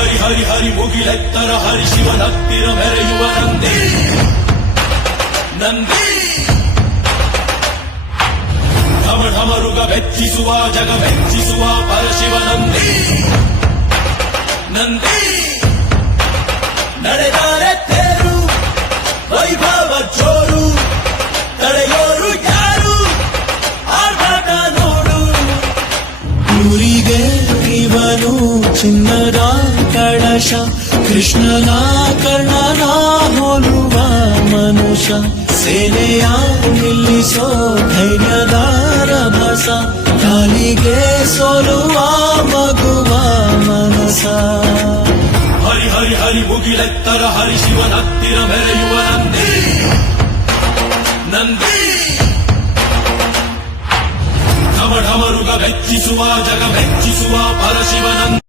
ಹರಿ ಹರಿ ಹರಿ ಮುಗಿಲೆತ್ತರ ಹರಿ ಶಿವನತ್ತಿರ ಮೆರೆಯುವ ನಂದಿ ನಂದಿ ಢಮ ಢಮರುಗ ಬೆಚ್ಚಿಸುವ ಜಗ ಬೆಚ್ಚಿಸುವ ಪರಶಿವ ನಂದಿ ನಂದಿ ನಡೆದಾರೆ ತೇರು ವೈಭವ ಜೋರು ತಡೆಯೋರು ಯಾರು ಆರ್ಭಟ ನೋಡು ಊರಿಗೆ ಇವನು ಚಿನ್ನದ ಕಳಶ ಕೃಷ್ಣನ ಕರ್ಣನ ಹೋಲುವ ಮನುಷ್ಯ ಸೇನೆಯ ನಿಲ್ಲಿಸೋ ಧೈರ್ಯದ ರಭಸ ಕಾಲಿಗೆ ಸೋಲುವ ಮಗುವ ಮನಸ ಹರಿ ಹರಿ ಹರಿ ಮುಗಿಲೆತ್ತರ ಹರಿ ಶಿವನತ್ತಿರ ಮೆರೆಯುವ ನಂದಿ ನಂದಿ ಢಮ ಢಮರುಗ ಬೆಚ್ಚಿಸುವ ಜಗ ಬೆಚ್ಚಿಸುವ ಪರಶಿವ ನಂದಿ